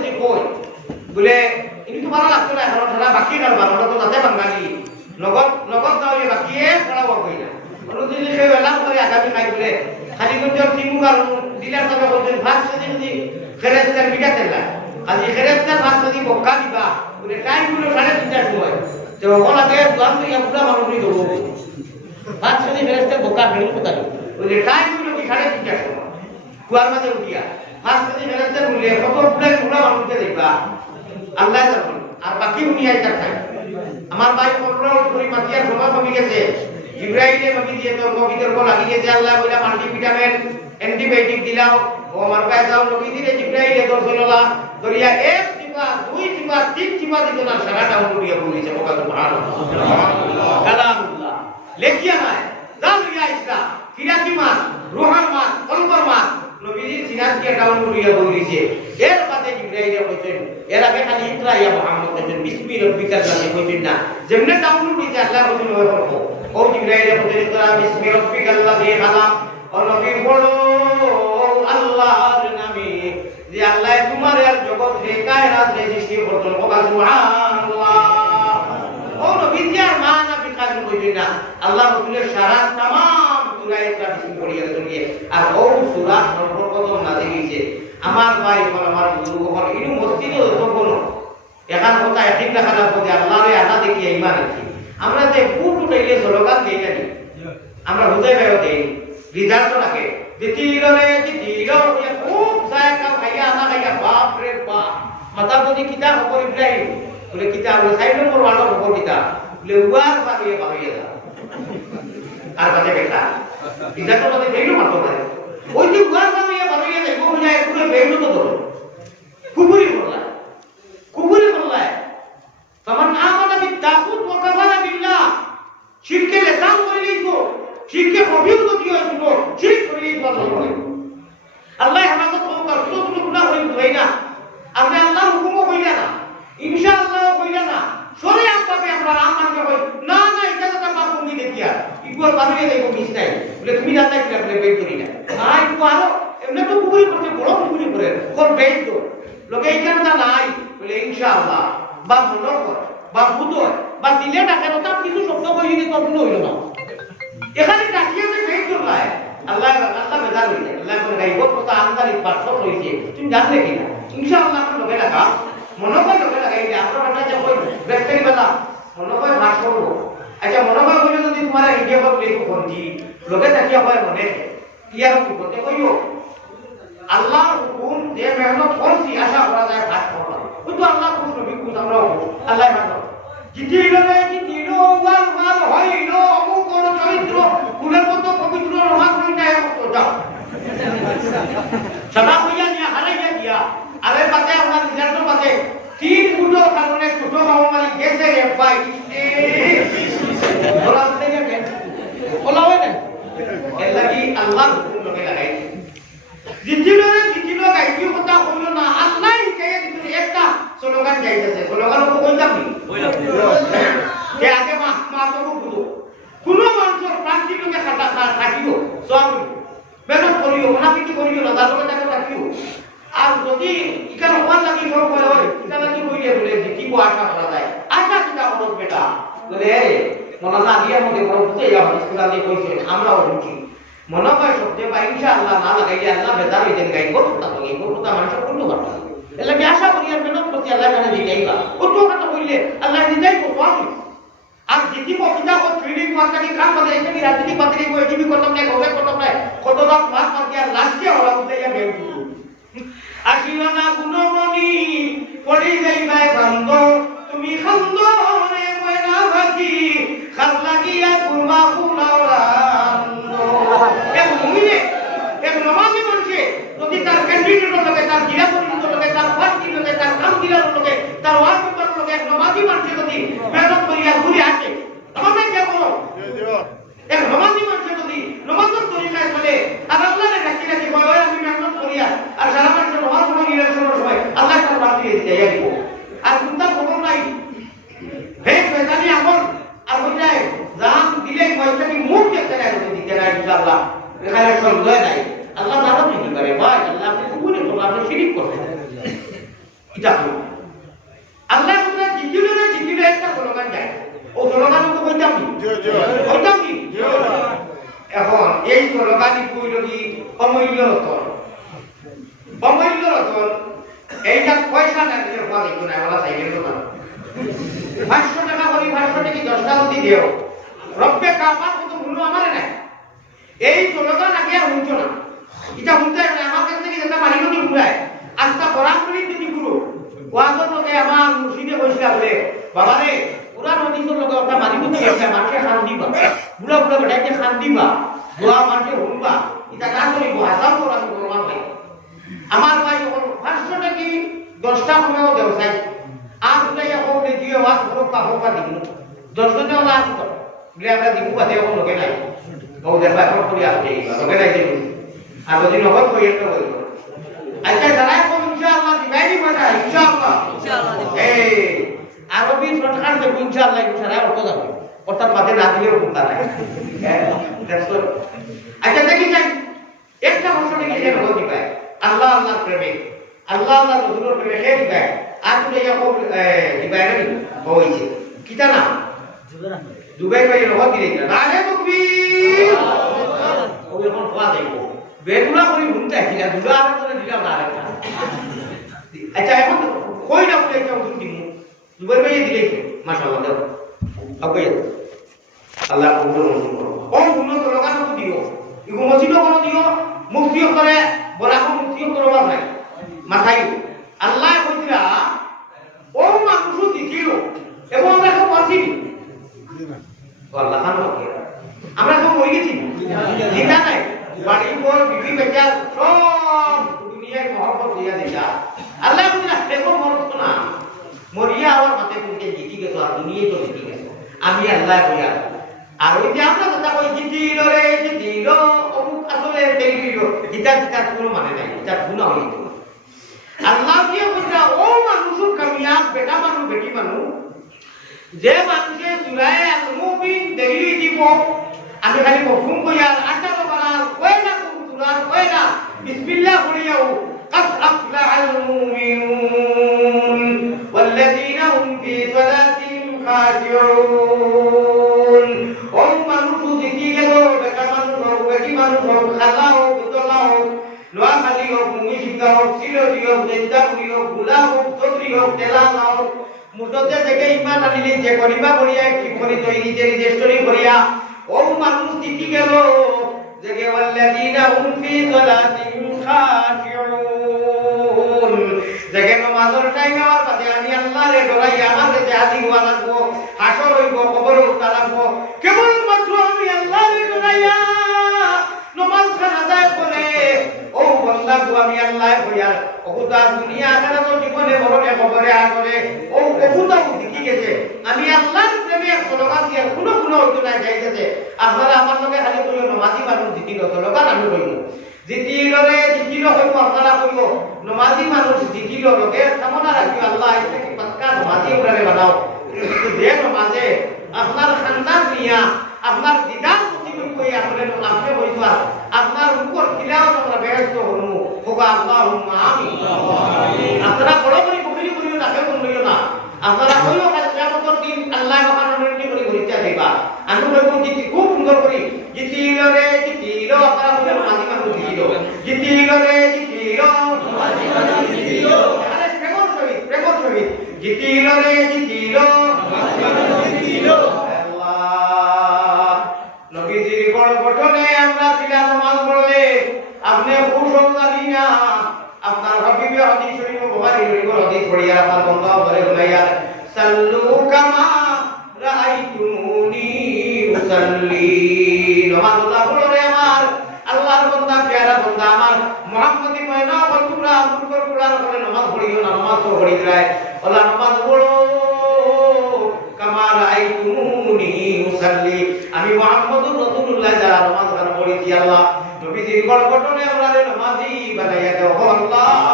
যদি কই বলে ইনি তো ভালো লাগতো না এখন ধরা বাকি কারবার আমরা তো তাতে বাঙালি নগদ দাও যে বাকি পড়াবো কই না অনুদিন সে এলাম করে আগামী কাজ বলে খালিগঞ্জের তিমুকার ডিলার তবে বলছেন ফার্স্ট যদি ফেরেস্তার বিকাতে না আজি ফেরেস্তার ফার্স্ট যদি বক্কা দিবা বলে টাইম গুলো 3:30টার সময় তো ওখান আগে গান দিয়ে পুরা মানুষই দেবো ফার্স্ট যদি ফেরেস্তার বক্কা ফেল কোথায় বলে টাইম গুলো কি 3:30টার সময় কুয়ার মাঝে উঠিয়া ফার্স্ট যদি ফেরেস্তার বলে কত পুরা মানুষকে দেখবা আল্লাহ জানেন আর বাকি দুনিয়ায় থাকে আমার ভাই কন্ট্রোল করি মাটিয়ার সময় কমে গেছে জিব্রাইলে মাটি দিয়ে তোর কবিদের কো লাগি গেছে আল্লাহ বলে মাল্টিভিটামিন অ্যান্টিবায়োটিক দিলাও ও আমার ভাই যাও নবী দিলে জিব্রাইলে তোর চললা দরিয়া এক টিপা দুই টিপা তিন টিপা দিত না সারাটা উড়িয়ে বলিছে বকা সুবহানাল্লাহ কালামুল্লাহ লেখিয়া নাই জামিয়া ইসলাম ফিরাকি মান রুহান মান কলবর মান নবীজির সিনাত কে ডাউন করিয়া বলিছে এর বাদে জিব্রাইলে কইছেন এর আগে খালি ইকরা ইয়া মুহাম্মদ কইছেন বিসমি রাব্বিকাল লাযী কইছেন না যেমনে ডাউন করিছে আল্লাহ কইছেন ওই করো ও জিব্রাইলে কইছেন ইকরা বিসমি রাব্বিকাল লাযী খালাক ও নবী বলো আল্লাহর নামে যে আল্লাহ তোমার আর জগৎ রে কায়নাত রে সৃষ্টি করতেন বলা সুবহানাল্লাহ ও নবী জিয়ার মানা বিকাল কইছেন না আল্লাহ রাসূলের সারা तमाम সূরা একটা বিসমি পড়িয়া দিয়ে আর ও সূরা সর্বপ্রথম নাযিল হইছে আমার ভাই বল আমার বুজুর্গ বল ইনু মসজিদে তো কোনো এখান কথা ঠিক না খারাপ বলে আল্লাহরে আনা দেখি ঈমান আছে আমরা যে বুট উঠাইলে স্লোগান দেই না আমরা হুদাই ভাইও দেই রিজাল্ট রাখে দিতিলরে দিতিল ইয়া খুব যায় কাম খাইয়া আনা খাইয়া বাপ রে বাপ মাতা যদি কিতাব খবর ইব্রাহিম বলে কিতাব বলে 6 নম্বর ওয়ার্ড খবর কিতাব বলে উয়ার পাবিয়ে পাবিয়ে দা আর বাজে বেটা রিজাল্ট তো দেইলো মাত্র না ওই যে উয়ার পাবিয়ে পাবিয়ে দেই কোন যায় পুরো বেইলো তো ধরো কুফরি করলা তমান আমানা বিতাগুত ওয়া কাফারা বিল্লাহ শিরকে লিসান করে লিখো শিরকে কবির তো দিও শুনো শিরক করে লিখো আল্লাহ হেফাজত করুক ছোট ছোট গুনাহ হই না আপনি আল্লাহ হুকুমও হইলা না ইনশাআল্লাহ হইলা না শরীয়ত পাবে আমরা আমানকে হই না না এটা তো বাপ তুমি দেখিয়া ইকুয়াল পাবিয়ে দেব মিস নাই বলে তুমি জানতা কি আপনি বেই করি না নাই তো আরো এমনি তো কুফরি করতে বড় কুফরি করে কোন বেই তো লোকে এইখানটা নাই বলে ইনশাআল্লাহ বা মনে কর বা বুঝয় বা দিলে ডাকে না কিছু শব্দ কইলি তো আপনি হইল না এখানে ডাকিয়ে যে বেই করলাই আল্লাহ বেজার হইছে আল্লাহ কোন গাইব কথা আন্দারি পাঠক হইছে তুমি জানলে কি না ইনশাআল্লাহ আপনি লোকে লাগা মনে কর লোকে লাগাই যে আপনার বাটা যে কই ব্যাকটেরি বালা মনে কর ভাগ করব আচ্ছা মনে কর বলে যদি তোমার হিডিয়া বল লেখো কোনটি লোকে তাকিয়া হয় মনে ইয়ার কি করতে কইও আল্লাহর হুকুম যে মেহনত করছি আশা করা যায় ভাগ করব ওই তো আল্লাহ খুশ নবী খুশ আমরা আল্লাহ ভালো জিতিলরে জিতিলো ওয়াল হইলো অমুক কোন চরিত্র কুলের মতো পবিত্র রহমান কইনা তো যাও সদা হইয়া নিয়া হারাইয়া দিয়া আরে পাতে আপনার রিজাল্ট পাতে 3 ফুটো কারণে ছোট মামা গেছে রে ভাই ওলা থেকে কে ওলা হয় না এর লাগি আল্লাহর হুকুম লগে লাগাই জিতিলো গাইবি কথা হইল না আল্লাহ কে একটা স্লোগান গাইতেছে স্লোগান তো কই যাবি কে আগে মা তো বুঝো কোন মানুষের প্রান্তিক লোকে খাতা থাকিও সব মেহনত করিও মুনাফিকি করিও না দারুকে টাকা রাখিও আর যদি ইকার ওয়ান লাগি সব হয় এটা লাগি কইলে বলে কি আশা করা যায় আশা কিটা করো বেটা বলে মনাসা দিয়া মধ্যে বড় বুঝে ইয়া হাদিসগুলা দিয়ে কইছেন আমরাও বুঝি মনে হয় সত্যি বা ইনশাআল্লাহ না লাগাইলে আল্লাহ বেজার হইতেন গাইব তা লাগে গোটা মানুষ কোন করতে এর লাগি আশা করি আর মেহনত করতে আল্লাহ কানে দিতেইবা কত কথা কইলে আল্লাহ দিতেই করব আর যেটি বকিতা ও ট্রেনিং মার্কানি কাম করে এই যে রাজনীতি পাত্রী কো এটিভি করতাম না গোলে করতাম না কত রাত মাস মার আর লাস্টে হলা উঠাইয়া বেউ আশিরানা গুণমণি পড়ি যাইবাই বান্দ তুমি খন্দ রে ময়না ভাকি খাল লাগিয়া কুরমা ফুলাওরান্দ এক মুমিনে এক নমাজি মানুষে যদি তার ক্যান্ডিডেটের লগে তার জিরা পরিচিত লগে তার পার্টির লগে তার কাম দিলার লগে তার ওয়ার্ড মেম্বারের লগে এক নমাজি মানুষে যদি মেহনত করিয়া ঘুরে আসে তবে কি করো এক নমাজি মানুষে যদি নমাজের তরিকায় চলে আর আল্লাহর রাখি রাখি হয় আমি মেহনত করিয়া আর সারা মানুষ নমাজ পড়ে ইলেকশনের সময় আল্লাহ তার বাদ দিয়ে দিতে যাইব আর কোনটা খবর নাই হে বেজানি আমল আর বলতে জান দিলে ময়দানি মুখ দেখতে নাই দিতে নাই ইনশাআল্লাহ এখানে সন্দেহ নাই আল্লাহ জানো কি করে ভাই আল্লাহ আপনি কুকুরে করো আপনি শিরিক করছেন কিতা করি আল্লাহ তোমরা জিকিলে একটা স্লোগান যায় ও স্লোগান তো কইতাম নি এখন এই স্লোগানই কইল কি অমূল্য রতন এইটা পয়সা না দিলে পাওয়া যাইতো না ওরা সাইকেল তো 500 টাকা বলি 500 টাকা 10 টাকা দি দিও রব্বে কাবা কত মূল্য আমারে নাই এই স্লোগান আগে আর হইতো না এটা হইতে না আমার কাছ থেকে যেটা মানিলো দি ঘুরায় আস্তা বরাবরই তুমি গুরু ওয়াজর লোকে আমার মুর্শিদে কইছিলা বলে বাবা রে পুরা নদীর লোকে ওটা মানিলো দি আছে মাঠে খান দিবা বুলা বেটাকে খান দিবা দোয়া মাঠে হুনবা এটা কাজ করিব হাসাব করা করবার নাই আমার ভাই যখন 500 টাকা 10 টাকা কমেও দেও চাই আর দুটাই আপনি দিয়ে ওয়াজ হোকা দিব 10 টাকা ওলা আসতো বলে আমরা দিব বাদে এখন লোকে নাই ও দেখা এখন করি আসছে লোকে নাই দিব আর যদি নগদ কই একটা বলবো আচ্ছা জানাই কো ইনশাআল্লাহ দিবাই দিব না ইনশাআল্লাহ এই আরবি সরকার যে ইনশাআল্লাহ ইনশাআল্লাহ অর্থ যাবে অর্থাৎ মাঝে না দিলেও চিন্তা নাই আচ্ছা দেখি যাই একটা অংশ থেকে যে নগদ দিবাই আল্লাহ প্রেমে আল্লাহ রাসূলের প্রেমে হে দিবাই আর তুই ইয়াকুব দিবাই না হইছে কিটা না দুবাই ভাই নগদ দিলে না রে তাকবীর ও এখন কোয়া দেব বেগুলা করি হুনতে কিলা দুলা আর করে দিলাম না আরেকটা আচ্ছা এখন কই না বলে একটা উত্তর দিমু দুবাই ভাই দিলে মাশাআল্লাহ দাও ওকে আল্লাহ কবুল করো ও গুলো তো লাগানো দিও ইগো মসজিদ কোন দিও মুফতিও করে বলা কো মুফতিও করবার নাই মাথায় আল্লাহ কইরা ও মানুষ দিছিল এবং আমরা সব পারছি আল্লাহ খান আমরা সব হয়ে গেছি দিনা নাই বাড়ি ঘর বিবি বেচা সব দুনিয়ার মহব্বত দিয়া দিলা আল্লাহ কইরা দেখো মরছ না মরিয়া আমার মাথায় তুমি জিতি গেছো আর দুনিয়ায় তো জিতি গেছো আমি আল্লাহ কইরা আর ওই যে আমরা কথা কই জিতিল অমুক আসলে তেলিল গীতা কোনো মানে নাই এটা গুনাহ হইতো আল্লাহ দিয়ে কইরা ও মানুষের কামিয়াব বেটা মানুষ বেটি মানুষ যে মানুষে সূরা আল-মুমিন দেলি দিব আমি খালি মফহুম কইয়া আটা বানার কয়না সূরা কয়না বিসমিল্লাহ করিয়াও قد أفلح المؤمنون والذين هم في صلاتهم خاشعون ওই মানুষ জিতি গেল বেটা মানুষ হোক বেটি মানুষ হোক খালা হোক দোতলা হোক নোয়াখালী হোক মুঙ্গিশিকা হোক সিলটি হোক জেদ্দাপুরি হোক গুলা হোক চৌধুরী হোক তেলাঙ্গা হোক মুঠতে থেকে ইমান আনিলে যে করিবা করিয়া কি করি তৈরি রেজিস্ট্রি করিয়া ও মানুষ জিতি গেল জেগে ওয়াল্লাযিনা হুম ফি সালাতিহিম খাশিউন জেগে নামাজের টাইম আমার কাছে আমি আল্লাহরে ডরাই আমার কাছে হাজির হওয়া লাগবো হাসর হইব কবর উঠা লাগবো কেবল মাত্র আমি আল্লাহরে ডরাইয়া নামাজ খানা যায় করে ও বান্দা গো আমি আল্লাহ কইয়া ওটা দুনিয়া আখেরাত জীবনে মরণে কবরে আসরে ও কবুতা দেখি গেছে আমি আল্লাহর প্রেমে স্লোগান দিয়ে কোনো হইতো না যাইতেছে আপনারা আমার লগে খালি কইও নামাজি মানুষ জিতিল স্লোগান আমি কইব জিতিল হইব আপনারা কইব নামাজি মানুষ জিতিল লগে কামনা রাখিও আল্লাহ এটাকে পাক্কা নামাজি ওরে বানাও যে নামাজে আপনার খানদান নিয়া আপনার দিদার প্রতি কই আপনি কইছো আপনার উপর তিলাওয়াত আমরা বেহেশত হমু হোগা আল্লাহুম্মা আমিন আপনারা বড় করে বকরি করিও না কেউ কইও না আপনারা কইও কাল কিয়ামতের দিন আল্লাহ মহানের কি করে করিতে যাইবা আমি কইব জিতি খুব সুন্দর করি জিতিল আপনারা বলে নামাজি মানুষ জিতিল নামাজি মানুষ জিতিল আরে প্রেমর সহিত জিতিল নামাজি মানুষ জিতিল আল্লাহ নবীজির বড় গঠনে আমরা তিলা নামাজ পড়লে আপনি খুশ জানি না আপনার হাবিবে হাদিস শরীফ বুখারী শরীফ হাদিস পড়িয়া আপনার বন্ধা বলে উনাইয়া সাল্লু কামা রাআইতুমুনি উসাল্লি নামাজুল্লাহ পড়লে আমার আল্লাহর বান্দা প্যারা বান্দা আমার মুহাম্মদি ময়না বলতুরা মুরকর কুলার করে নামাজ পড়িও না নামাজ তো পড়ি যায় আল্লাহ নামাজ পড়ো কামা রাআইতুমুনি উসাল্লি আমি মুহাম্মদুর রাসূলুল্লাহ যারা নামাজ পড়ি আল্লাহ নবীজির গঠনে আমরা নামাজি বানাইয়া দাও আল্লাহ